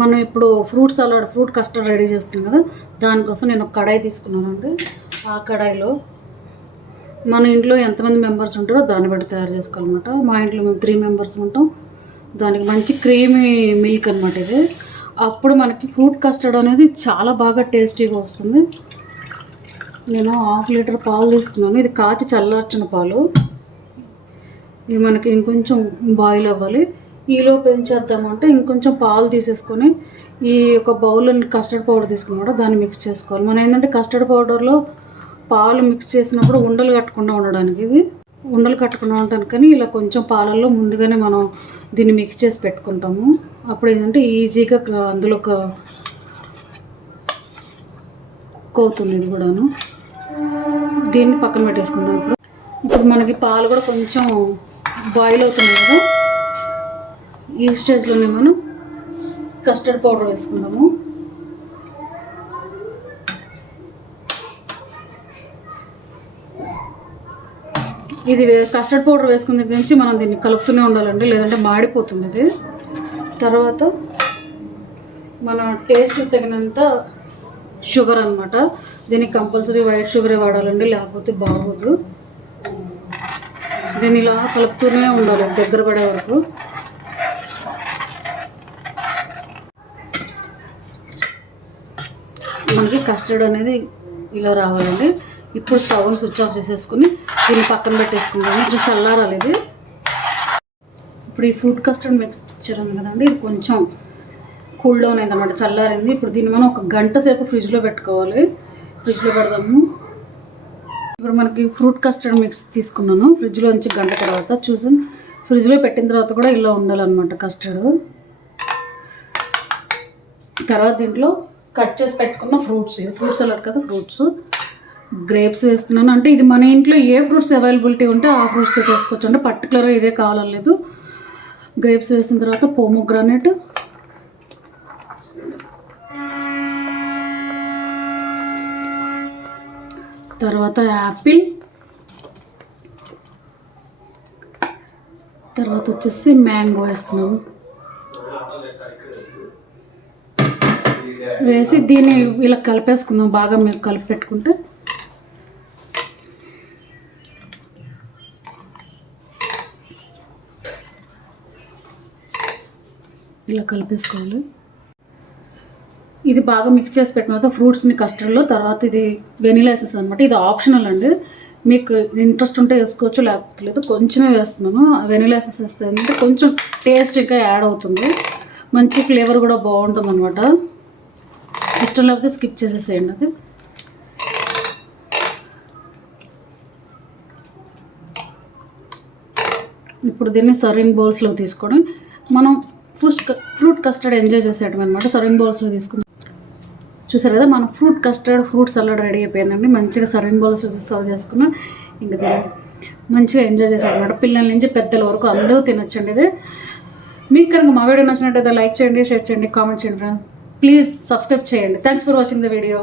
మనం ఇప్పుడు fruit salad fruit custard ready చేస్తున్నాం కదా, దానికోసం నేను ఒక కడాయి తీసుకున్నానండి. ఆ కడాయిలో మన ఇంట్లో ఎంతమంది మెంబర్స్ ఉంటారో దాన్ని బట్టి తయారు చేసుకోవాలన్నమాట. మా ఇంట్లో మేము 3 మెంబర్స్ ఉంటాం. దానికి మంచి క్రీమీ మిల్క్ అనమాట ఇది. అప్పుడు మనకి ఫ్రూట్ కస్టర్డ్ అనేది చాలా బాగా టేస్టీగా వస్తుంది. నేను 1/2 లీటర్ పాలు తీసుకున్నాను. ఇది కాచి చల్లార్చిన పాలు. ఇవి మనకి ఇంకొంచెం బాయిల్ అవ్వాలి. ఈలోపు ఏం చేద్దామంటే ఇంకొంచెం పాలు తీసేసుకొని ఈ ఒక బౌల్లో కస్టర్డ్ పౌడర్ తీసుకున్నమాట దాన్ని మిక్స్ చేసుకోవాలి. మనం ఏంటంటే కస్టర్డ్ పౌడర్లో పాలు మిక్స్ చేసినప్పుడు ఉండలు కట్టకుండా ఉండడానికి, ఇది ఉండలు కట్టకుండా ఉండడానికి కానీ ఇలా కొంచెం పాలల్లో ముందుగానే మనం దీన్ని మిక్స్ చేసి పెట్టుకుంటాము. అప్పుడు ఏంటంటే ఈజీగా అందులో కుక్ అవుతుంది. ఇది కూడాను దీన్ని పక్కన పెట్టేసుకుందాం. ఇప్పుడు మనకి పాలు కూడా కొంచెం బాయిల్ అవుతున్నాయి కదా, ఈ స్టేజ్లోనే మనం కస్టర్డ్ పౌడర్ వేసుకుందాము. ఇది కస్టర్డ్ పౌడర్ వేసుకున్న దగ్గర నుంచి మనం దీన్ని కలుపుతూనే ఉండాలండి, లేదంటే మాడిపోతుంది ఇది. తర్వాత మన టేస్ట్ తగినంత షుగర్ అనమాట. దీనికి కంపల్సరీ వైట్ షుగరే వాడాలండి, లేకపోతే బాగోదు. దీన్ని ఇలా కలుపుతూనే ఉండాలి దగ్గర పడే వరకు. మనకి కస్టర్డ్ అనేది ఇలా రావాలండి. ఇప్పుడు స్టవ్ని స్విచ్ ఆఫ్ చేసేసుకుని దీన్ని పక్కన పెట్టేసుకుంటాము. కొంచెం చల్లారాలి ఇది. ఇప్పుడు ఈ ఫ్రూట్ కస్టర్డ్ మిక్స్చర్ ఉంది కదండి, ఇది కొంచెం కూల్ డౌన్ అయిందన్నమాట, చల్లారింది. ఇప్పుడు దీన్ని మనం 1 గంట సేపు ఫ్రిడ్జ్లో పెట్టుకోవాలి. ఫ్రిడ్జ్లో పెడదాము. ఇప్పుడు మనకి ఫ్రూట్ కస్టర్డ్ మిక్స్ తీసుకున్నాను ఫ్రిడ్జ్లో నుంచి గంట తర్వాత. చూసాను ఫ్రిడ్జ్లో పెట్టిన తర్వాత కూడా ఇలా ఉండాలన్నమాట కస్టర్డ్. తర్వాత దీంట్లో కట్ చేసి పెట్టుకున్న ఫ్రూట్స్, ఇది ఫ్రూట్ సలాడ్ కదా, ఫ్రూట్స్ గ్రేప్స్ వేస్తున్నాను. అంటే ఇది మన ఇంట్లో ఏ ఫ్రూట్స్ అవైలబిలిటీ ఉంటే ఆ ఫ్రూట్స్తో చేసుకోవచ్చు, అంటే పర్టికులర్గా ఇదే కావాలని లేదు. గ్రేప్స్ వేసిన తర్వాత పోమోగ్రానైట్, తర్వాత యాపిల్, తర్వాత వచ్చేసి మ్యాంగో వేస్తున్నాము. వేసి దీన్ని ఇలా కలిపేసుకుందాం. బాగా మీరు కలిపి పెట్టుకుంటే ఇలా కలిపేసుకోవాలి. ఇది బాగా మిక్స్ చేసి పెట్టిన తర్వాత ఫ్రూట్స్ని కస్టర్డ్లో, తర్వాత ఇది వెనిలా ఎసెన్స్ అనమాట. ఇది ఆప్షనల్ అండి, మీకు ఇంట్రెస్ట్ ఉంటే వేసుకోవచ్చు, లేకపోతే లేదు. కొంచెమే వేస్తున్నాను. వెనిలా ఎసెన్స్ వేస్తే అంటే కొంచెం టేస్ట్ ఇంకా యాడ్ అవుతుంది, మంచి ఫ్లేవర్ కూడా బాగుంటుంది అనమాట. ఇష్టం లేకపోతే స్కిప్ చేసేసేయండి అది. ఇప్పుడు దీన్ని సర్వింగ్ బౌల్స్లో తీసుకొని మనం ఫ్రూట్ కస్టర్డ్ ఎంజాయ్ చేసేయటం అనమాట. సర్వింగ్ బౌల్స్లో తీసుకుని చూసారు కదా, మన ఫ్రూట్ సలాడ్ రెడీ అయిపోయిందండి. మంచిగా సర్వింగ్ బౌల్స్లో సర్వ్ చేసుకున్నాం. ఇంకా దీన్ని మంచిగా ఎంజాయ్ చేసాడు అనమాట. పిల్లల నుంచి పెద్దల వరకు అందరూ తినొచ్చండి ఇది. మీకు కనుక మా వీడియో నచ్చినట్టయితే లైక్ చేయండి, షేర్ చేయండి, కామెంట్ చేయండి. ప్లీజ్ సబ్స్క్రైబ్ చేయండి. Thanks for watching the video.